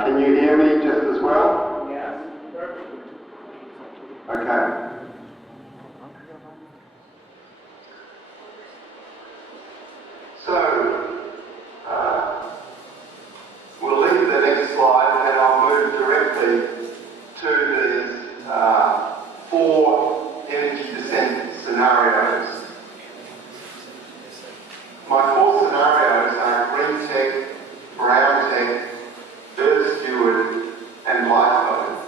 Can you hear me just as well? Yes, perfectly. Okay. So, we'll leave the next slide and I'll move directly to these 4 energy descent scenarios. My 4 scenarios are green tech, brown tech, earth steward, and lifeboat.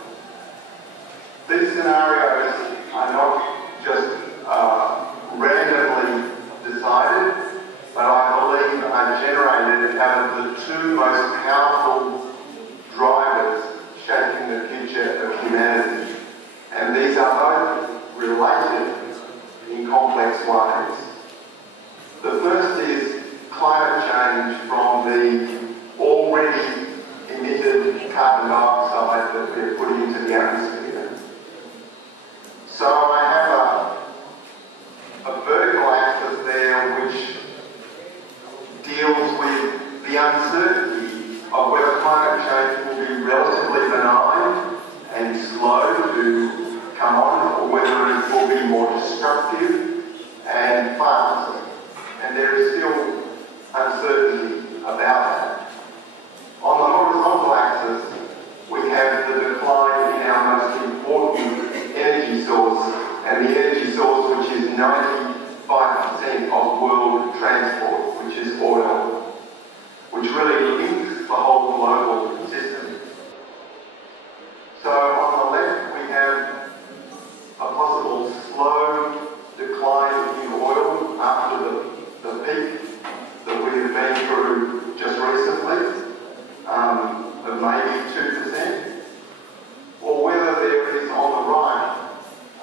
These scenarios are not just randomly decided, but I believe are generated out of the 2 most powerful drivers shaping the future of humanity. And these are both related in complex ways. The first is climate change from the already emitted carbon dioxide that we're putting into the atmosphere. So I have a vertical axis there which deals with the uncertainty of whether climate change will be relatively benign and slow to come on, or whether it will be more destructive and fast. And there is still uncertainty about that. On the horizontal axis, we have the decline in our most important energy source, and the energy source which is 95% of world transport, which is oil, which really links the whole global system. So on the left, we have a possible slow decline in oil after the peak that we have been through just recently, of maybe 2%, or whether there is on the right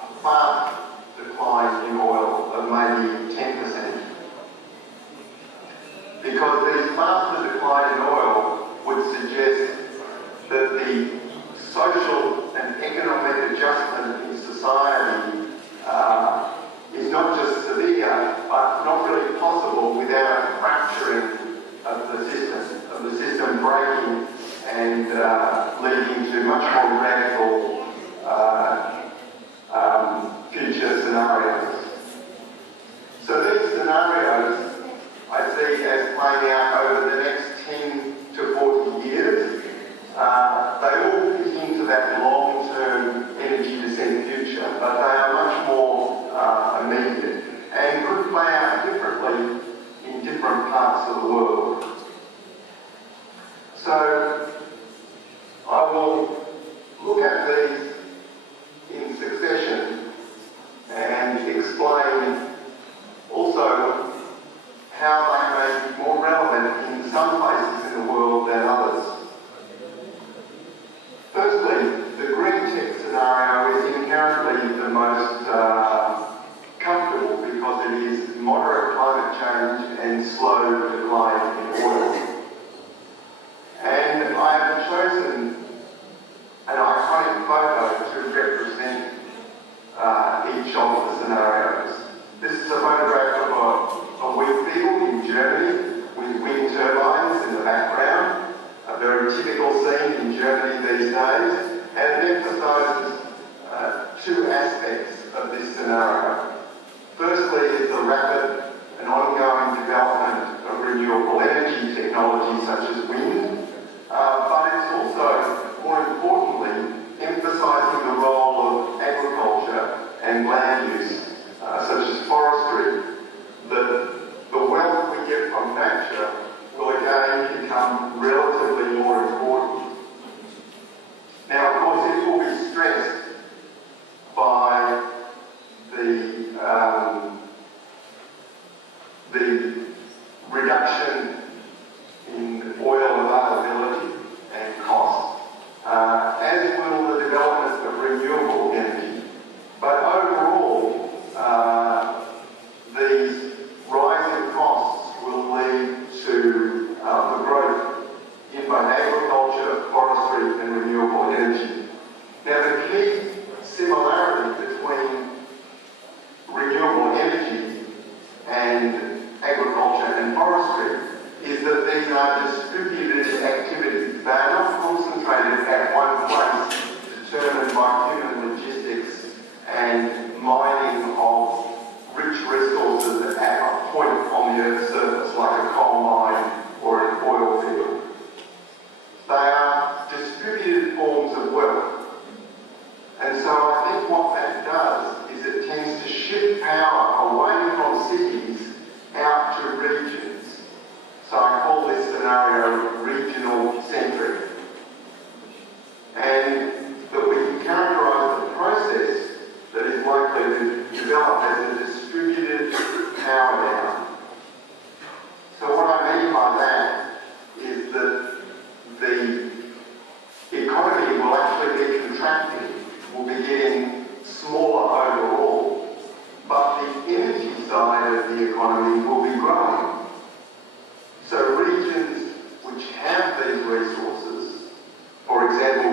a fast decline in oil of maybe 10%. Because this faster decline in oil would suggest that the social and economic adjustment in society is not just severe, but not really possible without a fracturing of the system breaking and leading to much more radical future scenarios. So these scenarios I see as playing out over the next 10 to 40 years. They all fit into that long-term energy descent future, but they are much more immediate and could play out differently in different parts of the world. So I will look at these in succession and explain also how they may be more relevant in some places in the world than others. Firstly, the green tech scenario is inherently the most comfortable because it is moderate climate change and slow decline in oil. And I have chosen an iconic photo to represent each of the scenarios. This is a photograph of a wheat field in Germany with wind turbines in the background, a very typical scene in Germany these days, and it emphasises 2 aspects of this scenario. Firstly is the rapid and ongoing development of renewable energy technology such as wind, but it's also, more importantly, emphasising the role of agriculture and land use, such as forestry, that the wealth we get from nature will again become relatively more important. Now, of course, it will be stressed by the reduction in oil availability and cost, as will the development of renewable energy. But overall, these rising costs will lead to the growth in both agriculture, forestry and renewable energy. Now the key similarity between renewable energy and agriculture and forestry is that these are distributed activities. They are not concentrated at one place, determined by human logistics and mining of rich resources at a point on the Earth's surface, like a coal mine or an oil field. They are distributed forms of wealth. And so I think what that does is it tends to shift power away from cities out to regions. So I call this scenario regional centric. And that we can characterise the process that is likely to develop as a distributed power down. So what I mean by that is that the economy will actually be contracting, will be getting smaller overall, but the energy side of the economy will be growing. So regions which have these resources, for example,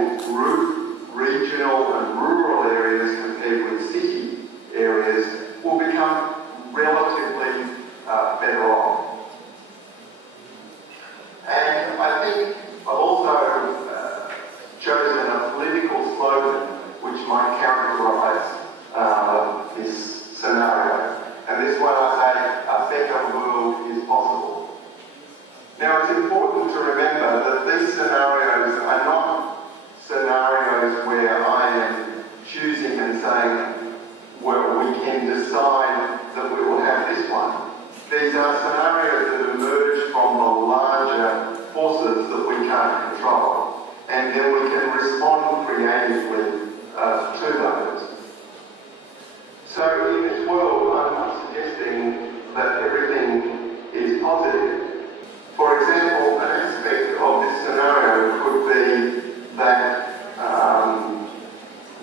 regional and rural areas compared with city areas, will become relatively better off. And I think I've also chosen a political slogan which might characterise this scenario. And this one I say, a better world is possible. Now it's important to remember that these scenarios are not scenarios where I am choosing and saying, well, we can decide that we will have this one. These are scenarios that emerge from the larger forces that we can't control, and then we can respond creatively to those. So in this world, I'm not suggesting that everything is positive. For example, an aspect of this scenario could be that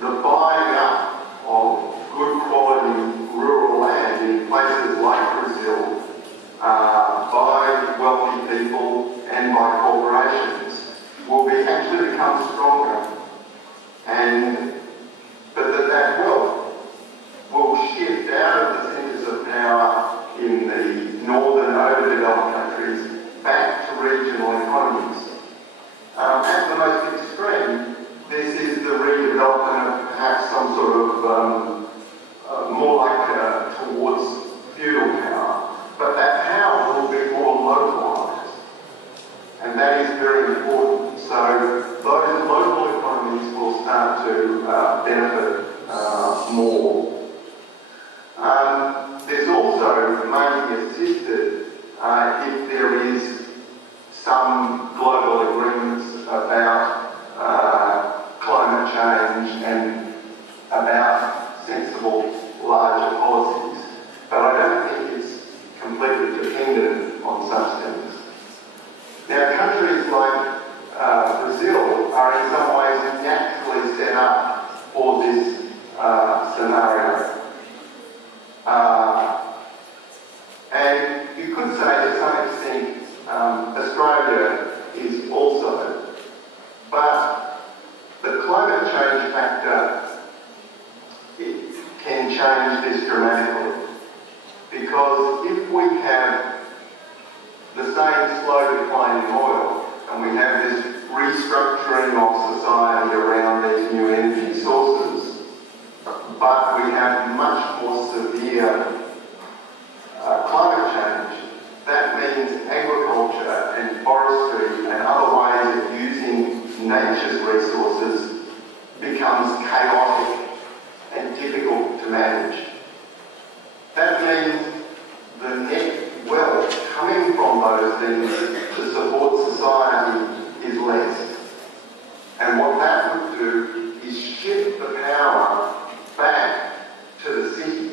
the buying up of good quality rural land in places like Brazil by wealthy people and by corporations will actually become stronger, but that wealth will shift out of the centres of power in the northern overdeveloped countries back to regional economies. At the most extreme, this is the redevelopment of perhaps some sort of more like towards feudal power, but that power will be more localised, and that is very important. So those local economies will start to benefit more. There's also money assisted if there is some global agreements about climate change and about sensible larger policies. But I don't think it's completely dependent on such things. Now, countries like Brazil are in some ways naturally set up for this scenario. And you could say to some extent Australia is also, but the climate change factor, it can change this dramatically, because if we have the same slow decline in oil and we have this restructuring of society around these new energy sources, but we have much more severe climate change, that means agriculture and forestry and other ways of using nature's resources becomes chaotic and difficult to manage. That means the net wealth coming from those things to support society is less. And what that would do is shift the power back to the city.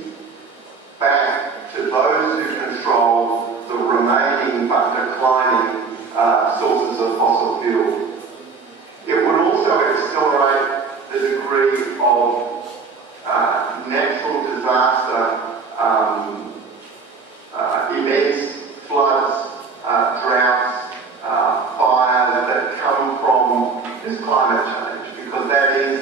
disaster, immense floods, droughts, fires that come from this climate change, because that is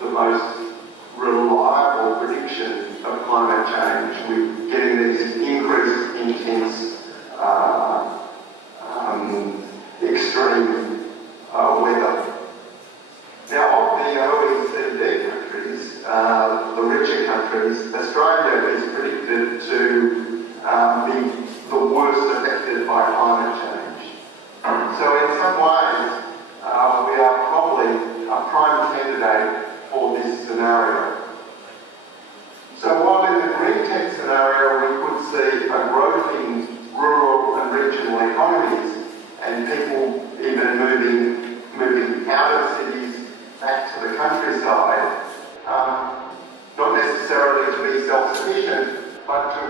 the most reliable prediction of climate change. We're getting these increased intense extreme weather. Now, of the OECD countries, the richer countries, Australia is predicted to be the worst affected by climate change. So in some ways, we are probably a prime candidate for this scenario. So while in the green tech scenario we could see a growth in rural and regional economies and people even moving out of cities back to the countryside, not necessarily to be self-sufficient, but to